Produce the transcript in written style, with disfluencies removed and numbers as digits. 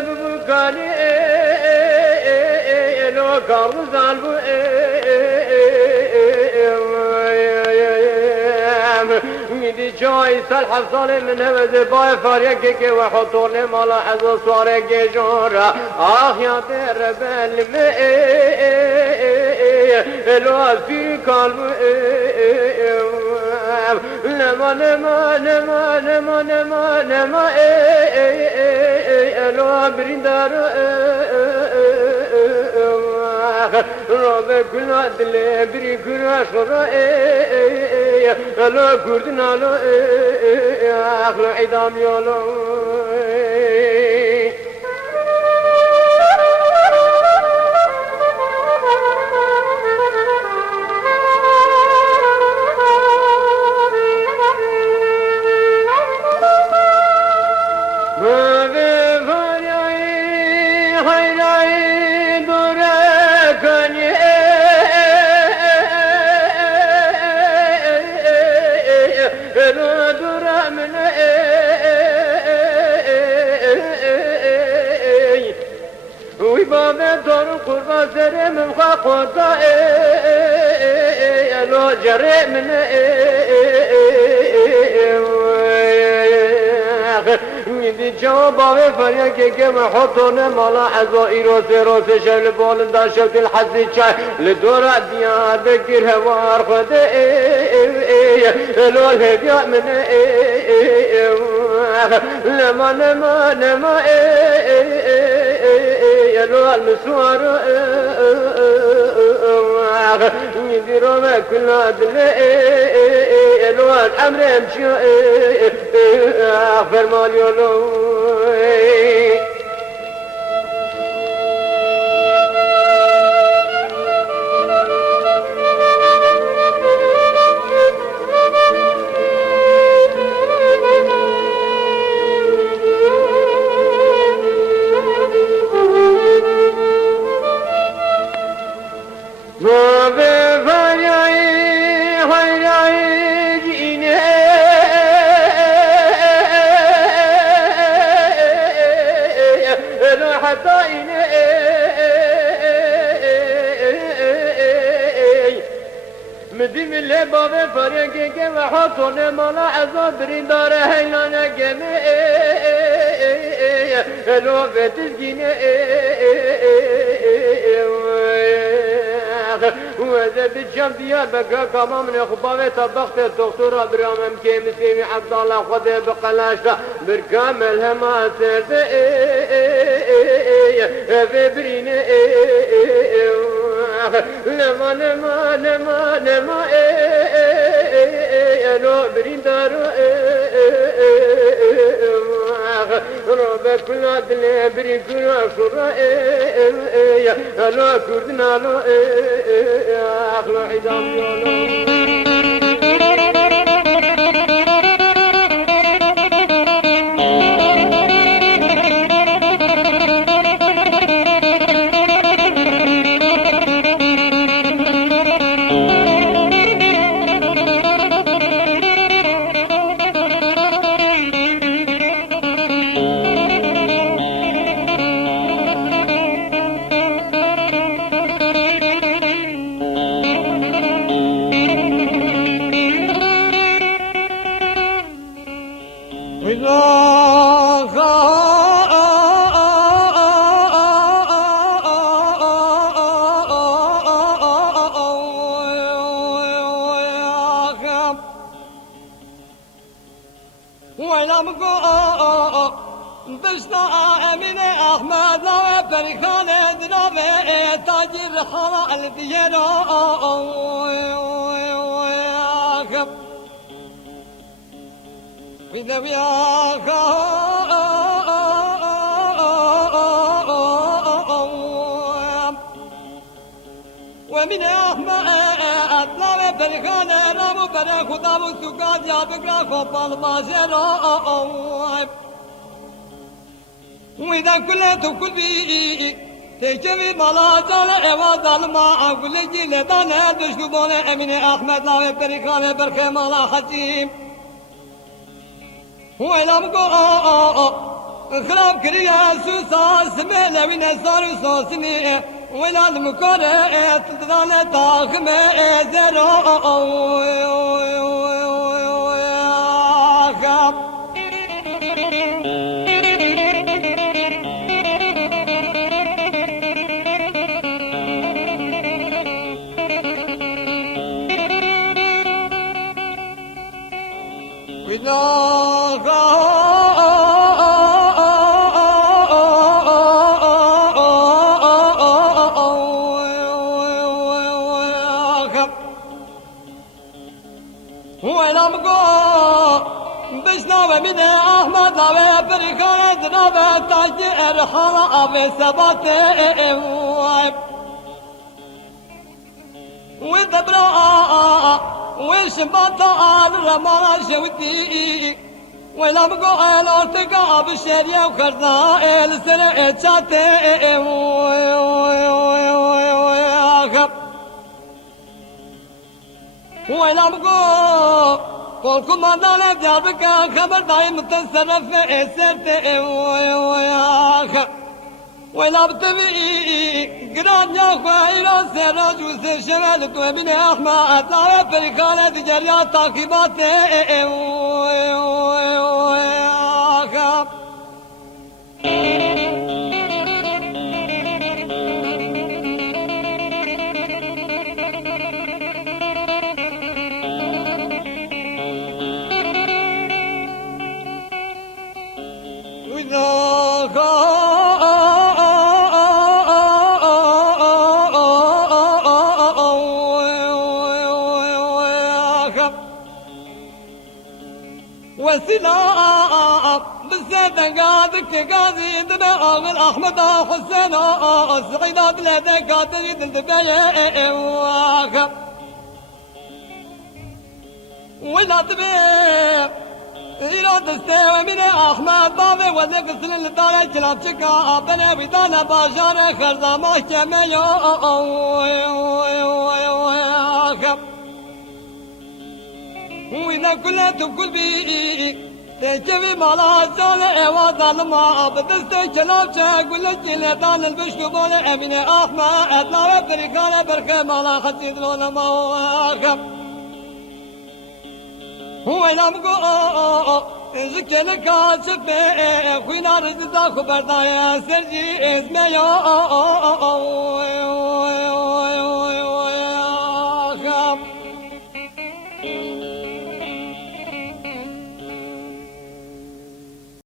ببكاني لو كارد زالبو ميدي جاي سلحف صالي من هوز باي فاريك كي وحطور لي مالا حزو صارك جورا آخ يا تير بالمي لو في قلب نما نما نما نما نما نما لو بريندار رب كل دل بري كل شر لو كردنا لو اخلو عدام يولو قربا زري من خاقوطا لو جري من ميدي جوابا فريق كما حطونا مالا عزائي روسي شل بولندا شوت الحزي شاي لدورة ديار بكر هوار خدي لو الهديا من لما نما نما لو المسوار يديروا ما كل عدل لو الأمر يمشي أغفر مال يولو مديم اللي بابا فريق كي وحطوني مالا عذاب بريدار هيلانا كمي لو فتسكيني وهذا بالجام ديال بقى كما من اخبار طبخت الدكتور ابراهيم كيمسي عبد الله خدي بقلاشة بركامل هما في بريني نما نما نما نما لو بريندار رب كل عدل بري كل شر لو كردنا لو اخلو عدام يولو ومن أحمد أطلع برخانة رامو برا خدا وسكات يا بكرا خبال مازرا وإذا كل بي تكفي ملا جال إيواد الماء كل جيل دانا دشكبون أمين أحمد لا برخانة برخ ملا حجيم وإلام خراب كريا سوساس ملوين صار صوصني ولا المكره تدان تاخم زرو من أحمد أبي بركان درب تاجر حلا أبي سبات ودبرا وشبات الرمال شوتي ولم قال ارتقى بالشريعة وخرنا السرع تشاتي ولم قال قولكم أنا جابك خبر دايم متصرف سرت ولا بتبي قران يا خويا سراج وسشمالك وابن احمد لا فرقانة جريات تعقيبات وسلام بالزيت قادك قاضي دماغ الأحمد حسين سعيد بلادك قادر دندبايا ولا تبيع إلى تستوى من أحمد بابي وذيك سلل الداري كلاب شكا بنا بيتانا باشار خرزا محكمة وإذا كلت كل بي تجيبي مالا زال وظل ما بدست كلاب شاك ولا جلدان البشر بولا أمين أحمد لا يفرقان بركة مالا خسيد لولا ما هو نمقو ذكرك كاسف خوينا رزدا خبردايا سرجي اسمي